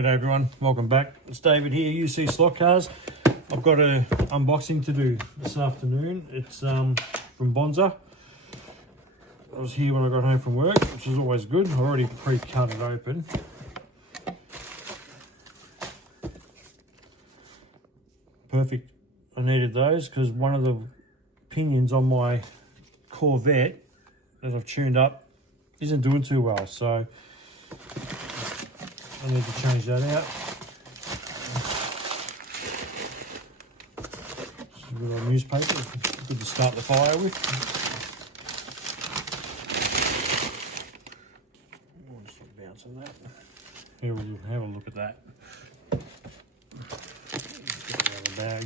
G'day everyone, welcome back. It's David here, UC Slot Cars. I've got an unboxing to do this afternoon. It's from Bonza. I was here when I got home from work, which is always good. I already pre-cut it open. Perfect. I needed those because one of the pinions on my Corvette that I've tuned up isn't doing too well, so I need to change that out. This is a little newspaper, good to start the fire with. I'll just bounce on that. Here we'll have a look at that. Let's get it out of the bag.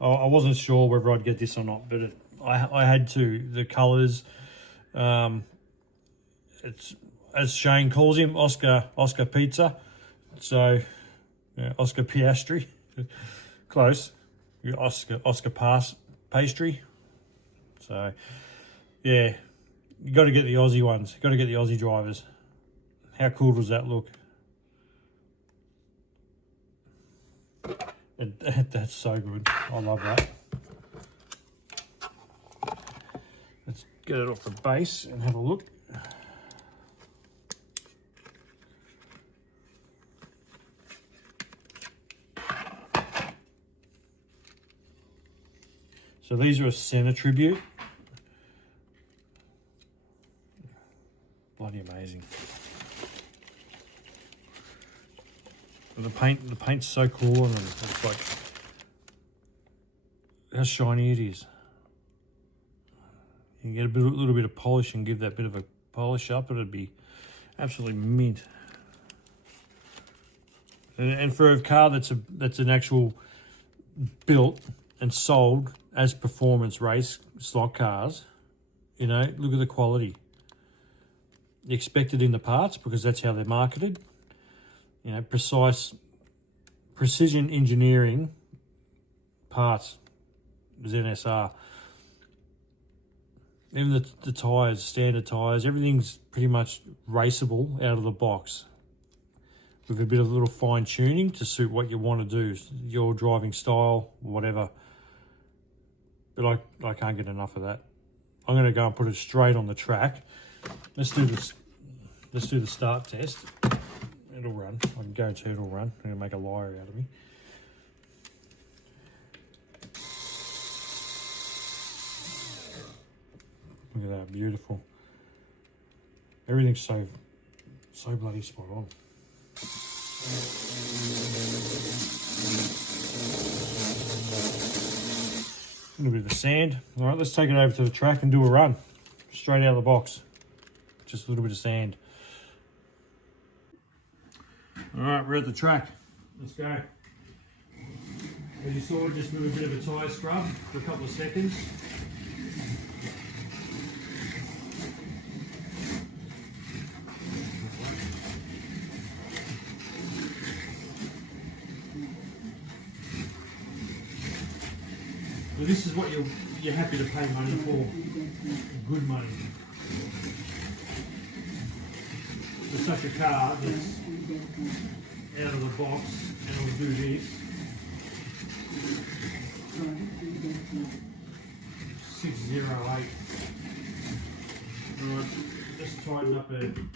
I wasn't sure whether I'd get this or not, but I had to. The colours, it's as Shane calls him, Oscar Pizza. So, yeah, Oscar Piastri, close. Oscar Pastry. So, yeah, you got to get the Aussie ones. Got to get the Aussie drivers. How cool does that look? That's so good. I love that. Let's get it off the base and have a look. So these are a Senna tribute. Bloody amazing. The paint's so cool on them. It's like how shiny it is. You can get a little bit of polish and give that bit of a polish up, it'd be absolutely mint. And for a car that's an actual built and sold as performance race slot cars, you know, look at the quality. You expect it in the parts because that's how they're marketed. You know, precision engineering parts was NSR. Even the tyres, standard tyres, everything's pretty much raceable out of the box with a bit of little fine tuning to suit what you want to do, your driving style, whatever. But I can't get enough of that. I'm going to go and put it straight on the track. Let's do this. Let's do the start test. It'll run. I can guarantee it'll run. I'm going to make a liar out of me. Look at that, beautiful. Everything's so bloody spot on. A little bit of the sand. All right, let's take it over to the track and do a run. Straight out of the box. Just a little bit of sand. All right, we're at the track. Let's go. As you saw, just with a bit of a tyre scrub for a couple of seconds. So this is what you're happy to pay money for. Good money. For such a car that's out of the box and it'll do this. 608. Alright, let's tighten up and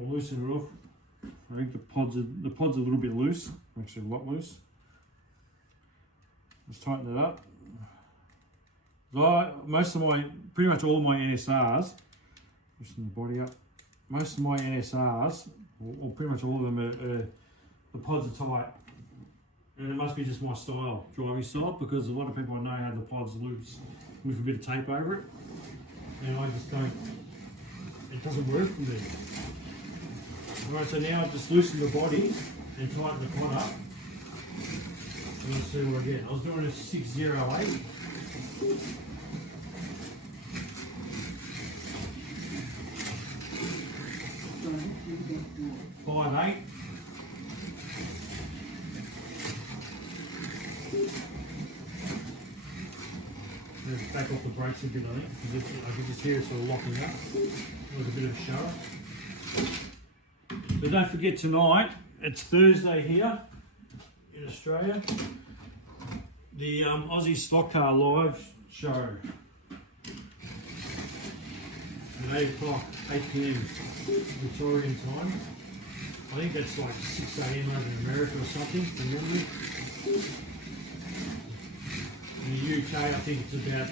loosen it off. I think the pod's a little bit loose, actually a lot loose. Let's tighten it up. Pretty much all of my NSRs, loosen the body up. Most of my NSRs, or pretty much all of them, the pods are tight. And it must be just my style, driving style, because a lot of people I know have the pods loose with a bit of tape over it. And I just don't, it doesn't work for me. Alright, so now I've just loosened the body and tightened the pod up. And let's see what I get. I was doing a 608. 5.8. brakes a bit, I think. I can just hear it sort of locking up. Like a bit of a shower. But don't forget tonight, it's Thursday here in Australia. The Aussie Stock Car Live show. At 8 o'clock, 8 p.m. Victorian time. I think that's like 6 a.m. over in America or something, from memory. In the UK, I think it's about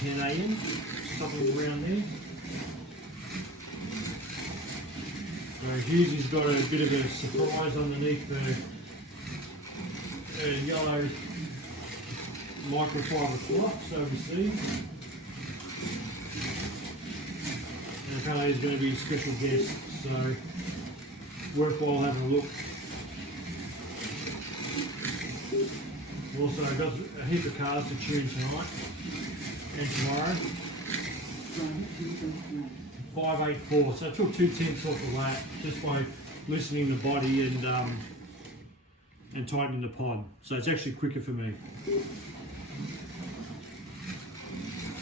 10 a.m., something around there. So Hughesy's got a bit of a surprise underneath the yellow microfiber cloth, so we see. And apparently he's going to be a special guest, so worthwhile having a look. Also got a heap of cars to tune tonight and tomorrow. 584, so I took 2/10 off the lap just by loosening the body and tightening the pod. So it's actually quicker for me.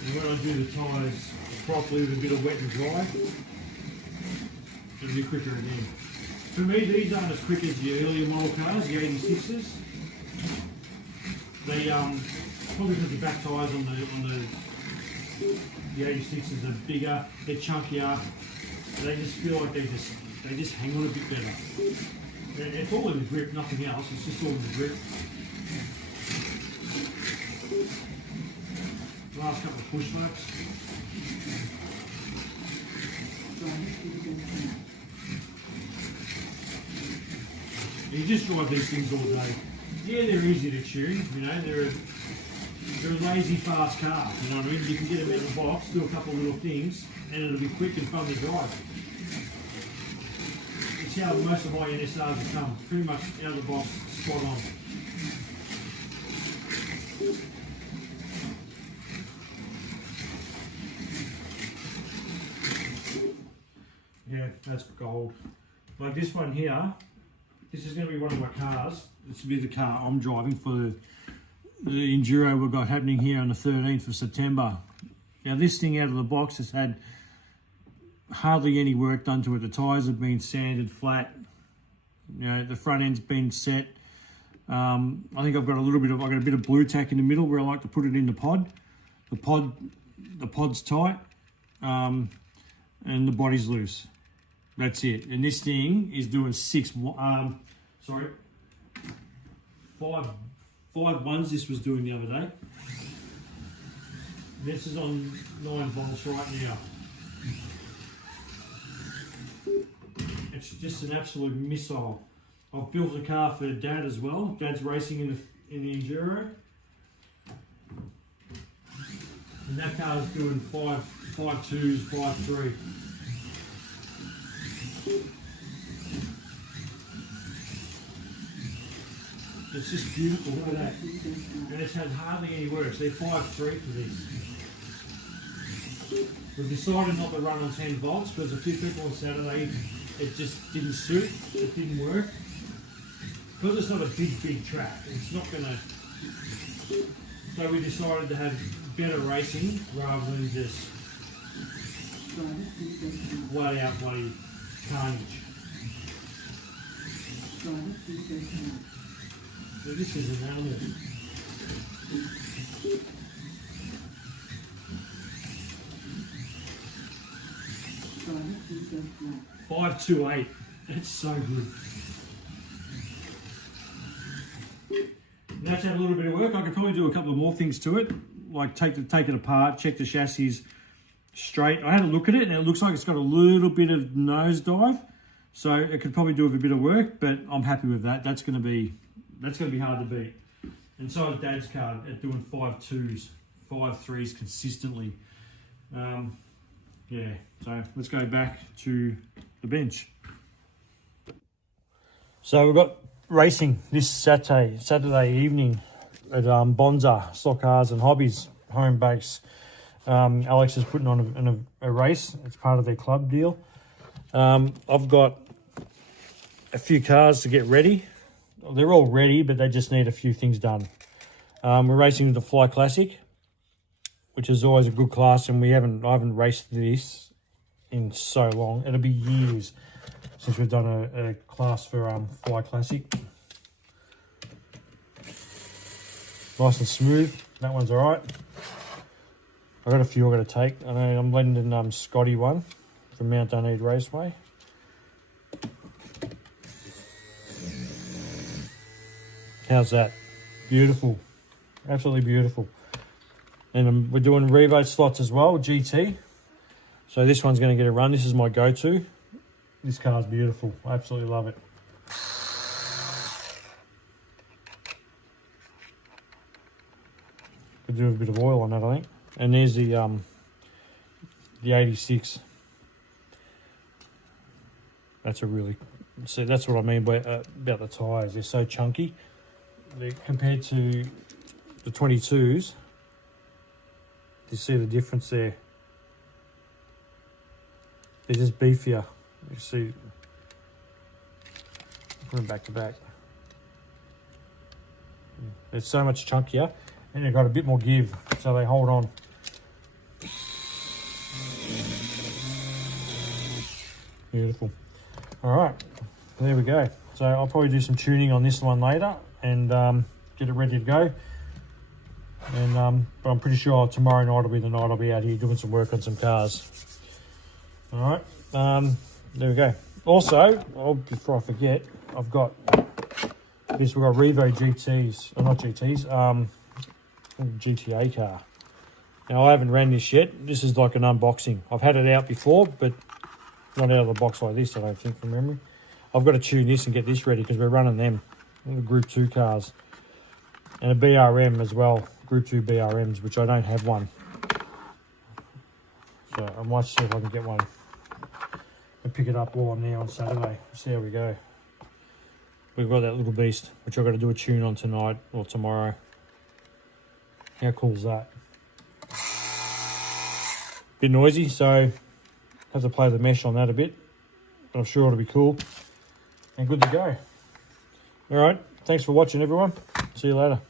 And when I do the tyres properly with a bit of wet and dry, it'll be quicker again. For me, these aren't as quick as the earlier model cars, the 86s. They probably because the back tyres on the 86s are bigger, they're chunkier. They just feel like they just hang on a bit better. It's all in the grip, nothing else. It's just all in the grip. Last couple of push laps. You just drive these things all day. Yeah, they're easy to tune, you know, they're a lazy fast car, you know what I mean? You can get them out of the box, do a couple of little things, and it'll be quick and fun to drive. It's how most of my NSRs have come, pretty much out of the box, spot on. Yeah, that's gold. Like this one here, this is going to be one of my cars. This will be the car I'm driving for the Enduro we've got happening here on the 13th of September. Now this thing out of the box has had hardly any work done to it. The tyres have been sanded flat. You know, the front end's been set. I think I've got a bit of blue tack in the middle where I like to put it in the pod. The pod's tight, and the body's loose. That's it. And this thing is doing five ones this was doing the other day. This is on 9 volts right now. It's just an absolute missile. I've built a car for Dad as well. Dad's racing in the Enduro. And that car's doing 5.2s, 5.3. It's just beautiful, look at that. And it's had hardly any work, so they're 5.3 for this. We've decided not to run on 10 volts because a few people on Saturday, it just didn't suit, it didn't work. Because it's not a big track, it's not going to... So we decided to have better racing rather than just flat out bloody carnage. So this is an animal. 528. That's so good. And that's had a little bit of work. I could probably do a couple of more things to it, like take it apart, check the chassis straight. I had a look at it, and it looks like it's got a little bit of nosedive, so it could probably do with a bit of work. But I'm happy with that. That's going to be hard to beat. And so is Dad's car at doing 5.2s, 5.3s consistently. Yeah, so let's go back to the bench. So we've got racing this Saturday evening at Bonza Stock Cars and Hobbies home base. Alex is putting on a race. It's part of their club deal. I've got a few cars to get ready. They're all ready, but they just need a few things done. We're racing the Fly Classic, which is always a good class, and I haven't raced this in so long. It'll be years since we've done a class for Fly Classic. Nice and smooth. That one's alright. I've got a few I've got to take. I know I'm blending Scotty one from Mount Dunedin Raceway. How's that? Beautiful. Absolutely beautiful. And we're doing Revo slots as well, GT. So this one's going to get a run. This is my go-to. This car's beautiful. I absolutely love it. Could do a bit of oil on that, I think. And there's the 86. That's a really... So that's what I mean by about the tyres. They're so chunky. Compared to the 22s, you see the difference there. They're just beefier. You see, put them back to back. They're so much chunkier, and they've got a bit more give, so they hold on. Beautiful. All right, there we go. So I'll probably do some tuning on this one later and get it ready to go. And but I'm pretty sure tomorrow night will be the night I'll be out here doing some work on some cars. All right, there we go. Also, before I forget, I've got this. We've got Revo GTs, or not GTs, GTA car. Now I haven't ran this yet. This is like an unboxing. I've had it out before, but not out of the box like this, I don't think, from memory. I've got to tune this and get this ready because we're running them, the Group 2 cars. And a BRM as well, Group 2 BRMs, which I don't have one. So I might see if I can get one and pick it up while I'm there on Saturday. See how we go. We've got that little beast, which I've got to do a tune on tonight or tomorrow. How cool is that? Bit noisy, so have to play the mesh on that a bit. But I'm sure it'll be cool. And good to go. All right, thanks for watching, everyone. See you later.